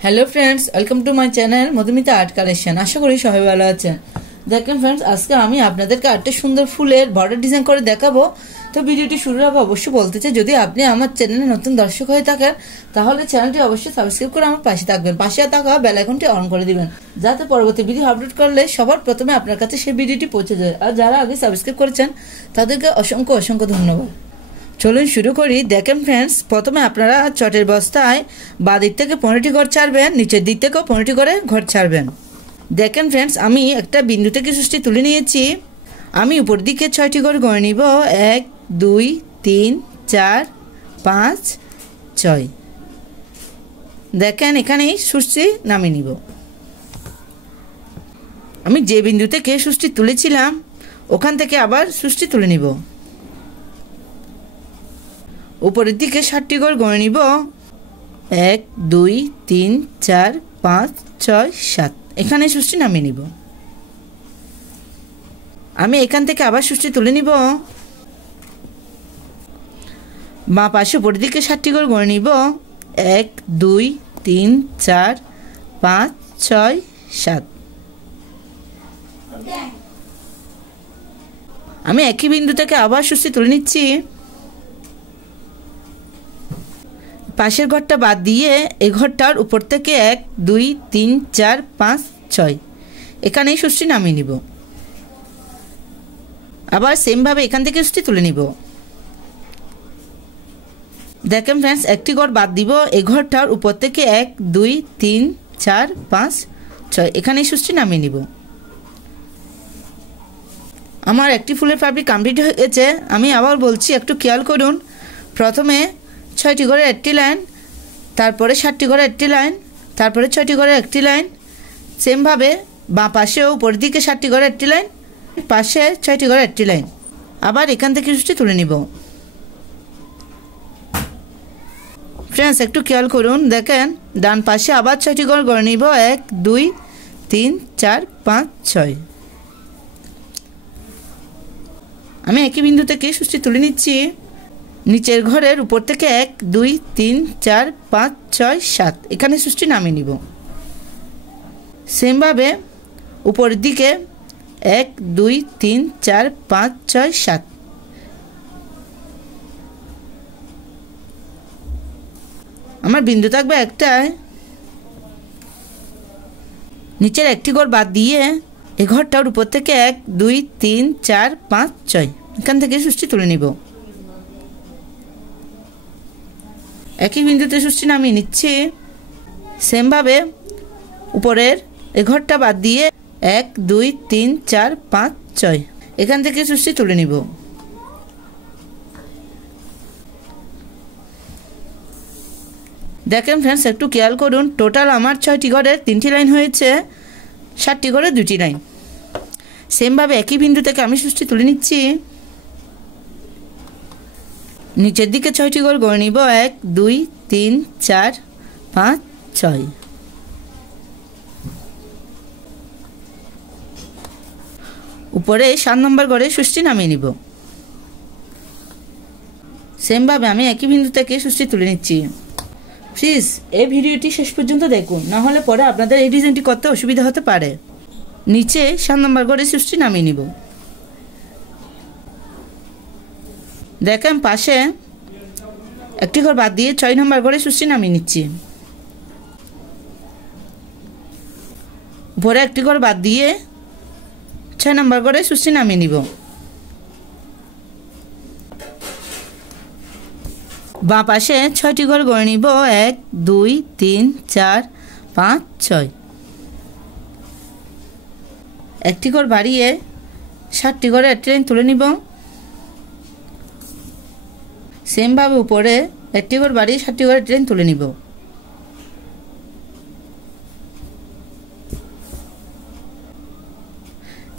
Hello friends welcome to my channel Madhumita art collection. आशा करी सबाई भालो आछेन। देखें फ्रेंड्स आज के आमी आपनादेरके आरेकटा सुंदर फुलेर बॉर्डर डिजाइन करे देखाबो। तो भिडियोटी शुरू आगे अवश्य बोलते चाই যদি আপনি আমার চ্যানেলে নতুন দর্শক হয়ে থাকেন তাহলে চ্যানেলটি অবশ্যই সাবস্ক্রাইব করে আমার পাশে থাকবেন, পাশে থাকা বেল আইকনটি অন করে দিবেন যাতে পরবর্তী ভিডিও আপলোড করলে সবার প্রথমে আপনার কাছে সেই ভিডিওটি পৌঁছে যায়। আর যারা আগে সাবস্ক্রাইব করেছেন তাদেরকে অসংখ্য অসংখ্য ধন্যবাদ। চলুন শুরু করি। দেখেন ফ্রেন্ডস প্রথমে আপনারা চটের বস্তায় বাঁ দিক থেকে 15টি ঘর ছাড়বেন, নিচের দিক থেকেও 15টি করে ঘর ছাড়বেন। দেখেন ফ্রেন্ডস আমি একটা বিন্দু থেকে সুষ্টি তুলে নিয়েছি। আমি উপর দিকে 6টি ঘর গড়ে নিব। 1 2 3 4 5 6। দেখেন এখানেই সুষ্টি নামিয়ে নিব। আমি যে বিন্দু থেকে সুষ্টি তুলেছিলাম ওখান থেকে আবার সুষ্টি তুলে নিব। উপরের দিকে 7টি ঘর গড়ে নিব। 1 2 3 4 5 6 7। এখানে সুষ্টি নামিয়ে নিব। আমি এখান থেকে আবার সুষ্টি তুলে নিব। বাঁ পাশে উপরের দিকে 7টি ঘর গড়ে নিব। 1 2 3 4 5 6 7। আমি একই বিন্দু থেকে আবার সুষ্টি তুলে নিচ্ছি। পাশের ঘরটা বাদ দিয়ে এই ঘরটার উপর থেকে 1 2 3 4 5 6 এখানেই সুষ্টি নামিয়ে নিব। আবার সেম ভাবে এখান থেকে সুষ্টি তুলে নিব। দেখেন ফ্রেন্ডস একটি ঘর বাদ দিব, এই ঘরটার উপর থেকে 1 2 3 4 5 6 এখানেই সুষ্টি নামিয়ে নিব। আমার একটি ফুলের ফ্যাব্রিক কমপ্লিট হয়ে গেছে। আমি আবার বলছি একটু খেয়াল করুন। প্রথমে 6টি ঘরে একটি লাইন, তারপরে 7টি ঘরে একটি লাইন, তারপরে 6টি ঘরে একটি লাইন। সেম ভাবে বাঁ পাশেও উপর দিকে 7টি ঘরে একটি লাইন, পাশে 6টি ঘরে একটি লাইন। আবার এখান থেকে সুষ্টি তুলে নিব। ফ্রেন্ডস একটু খেয়াল করুন। দেখেন ডান পাশে আবার 6টি ঘর গড়ে নিব। 1 2 3 4 5 6। আমি একই বিন্দু থেকে সুষ্টি তুলে নিচ্ছি। নিচের ঘরের উপর থেকে 1 2 3 4 5 6 7 এখানে সুষ্টি নামিয়ে নিব। সেম ভাবে উপরের দিকে 1 2 3 4 5 6 7। আমার বিন্দু থাকবে একটাই। নিচের একটি ঘর বাদ দিয়ে এই ঘরটার উপর থেকে 1 2 3 4 5 6 এখান থেকে সুষ্টি তুলে নিব। একই বিন্দুতে সুষ্টি নামিয়ে নিচ্ছি। সেম ভাবে উপরের এই ঘরটা বাদ দিয়ে 1 2 3 4 5 6 এখান থেকে সুষ্টি তুলে নিব। দেখেন ফ্রেন্ডস একটু খেয়াল করুন। টোটাল আমার 6টি ঘরের 3টি লাইন হয়েছে, 7টি ঘরের 2টি লাইন। সেম ভাবে একই বিন্দু থেকে আমি সুষ্টি তুলে নিচ্ছি। নিচের দিকে 6টি ঘর গড়ে নিব। 1 2 3 4 5 6। উপরে 7 নম্বর ঘরে সুষ্টি নামিয়ে নিব। সেম ভাবে আমি একই বিন্দু থেকে সুষ্টি তুলে নিচ্ছি। প্লিজ এই ভিডিওটি শেষ পর্যন্ত দেখুন, না হলে পরে আপনাদের এই ডিজাইনটি করতে অসুবিধা হতে পারে। নিচে 7 নম্বর ঘরে সুষ্টি নামিয়ে নিব। দেখেন পাশে একটি ঘর বাদ দিয়ে 6 নম্বর ঘরে সুষ্টি নামিয়ে নিচ্ছি। উপরে একটি ঘর বাদ দিয়ে 6 নম্বর ঘরে সুষ্টি নামিয়ে নিব। বাঁ পাশে 6টি ঘর গড়ে নিব। 1 2 3 4 5 6। একটি ঘর বাড়িয়ে 7টি ঘরে একটি লাইন তুলে নিব। সেম ভাবে উপরে একটি ঘর বাড়িয়ে 7টি ঘরে একটি লাইন তুলে নিব।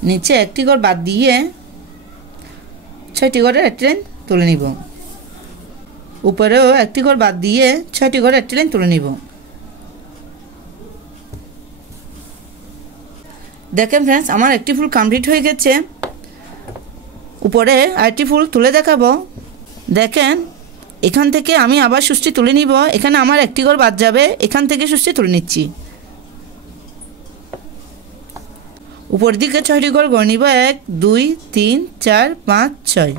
নিচে একটি ঘর বাদ দিয়ে 6টি ঘরে একটি লাইন তুলে নিব। উপরেও একটি ঘর বাদ দিয়ে 6টি ঘরে একটি লাইন তুলে নিব। দেখেন ফ্রেন্ডস আমার একটি ফুল কমপ্লিট হয়ে গেছে। উপরে আরেকটি ফুল তুলে দেখাবো। দেখেন এখান থেকে আমি আবার সুচটি তুলে নিব। এখানে আমার একটি ঘর বাদ যাবে, এখান থেকে সুচটি তুলে নিচ্ছি। উপর দিকে 6টি ঘর গড়ে নিব, 1 2 3 4 5 6।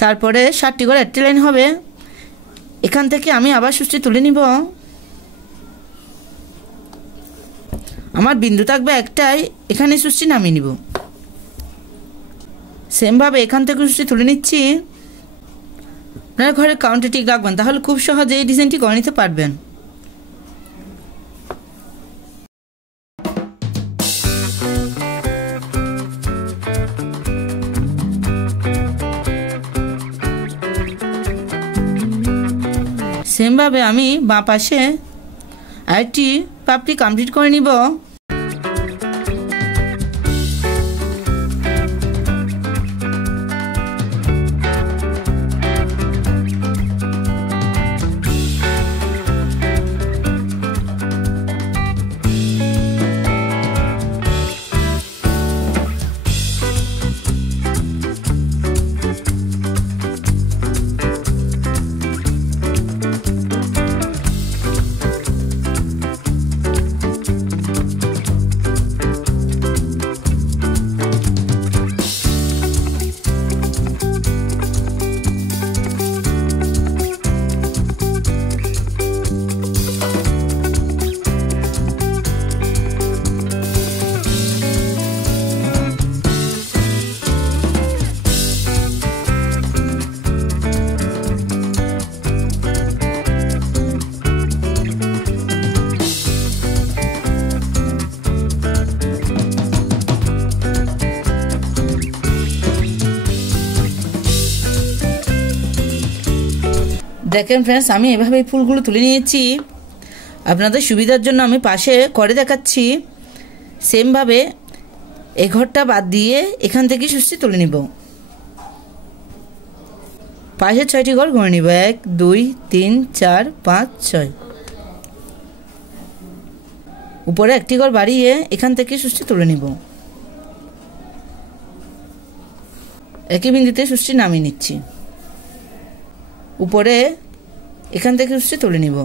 তারপরে 7টি ঘর একটি লাইন হবে। এখান থেকে আমি আবার সুচটি তুলে নিব। আমার বিন্দু থাকবে একটাই, এখানে সুচটি নামিয়ে নিব। সেমভাবে এখান থেকে সুচটি তুলে নিচ্ছি। আপনার ঘরে কাউন্টে ঠিক রাখবেন, তাহলে খুব সহজে এই ডিজাইনটি করে নিতে পারবেন। সেমভাবে আমি বাঁ পাশে আরেকটি পাপড়ি কমপ্লিট করে নিব। দেখেন ফ্রেন্ডস, আমি এভাবে ফুলগুলো তুলে নিয়েছি। আপনাদের সুবিধার জন্য আমি পাশে করে দেখাচ্ছি। সেমভাবে এই ঘরটা বাদ দিয়ে এখান থেকে সুচটি তুলে নিব। পাশে 6টি ঘর গড়ে নিব, 1 2 3 4 5 6। উপরে একটি ঘর বাড়িয়ে এখান থেকে সুচটি তুলে নিব। একই বিন্দুতে সুচটি নামিয়ে নিচ্ছি। উপরে এখান থেকে সুচটি তুলে নিব,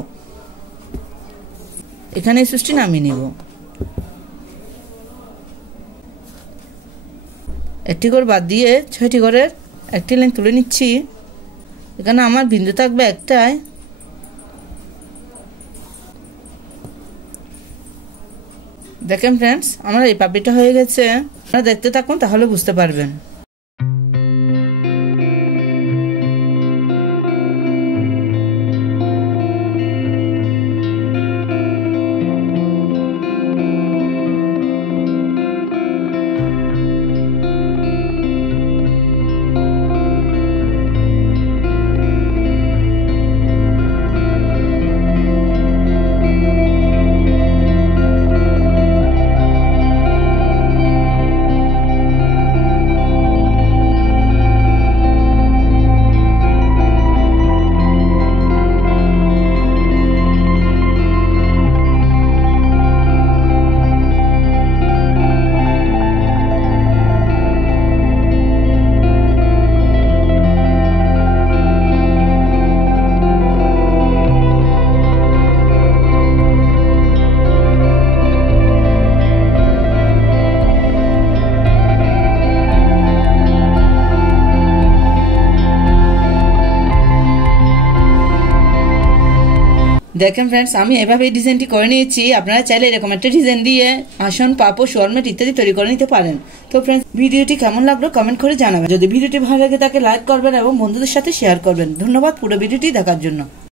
এখানে সুচটি নামিয়ে নিব। একটি ঘর বাদ দিয়ে 6টি ঘরের একটি লাইন তুলে নিচ্ছি। এখানে আমার বিন্দু থাকবে একটাই। দেখেন ফ্রেন্ডস, আমার এই পাপড়িটা হয়ে গেছে। আপনারা দেখতে থাকুন, তাহলে বুঝতে পারবেন। দেখেন ফ্রেন্ডস, আমি এভাবে ডিজাইনটি করে নিয়েছি। আপনারা চাইলে এরকম একটা ডিজাইন দিয়ে আসন, পাপো, শোয়ারমেট ইত্যাদি তৈরি করে নিতে পারেন। তো ফ্রেন্ডস, ভিডিওটি কেমন লাগলো কমেন্ট করে জানাবেন। যদি ভিডিওটি ভালো লাগে তাকে লাইক করবেন এবং বন্ধুদের সাথে শেয়ার করবেন। ধন্যবাদ পুরো ভিডিওটি দেখার জন্য।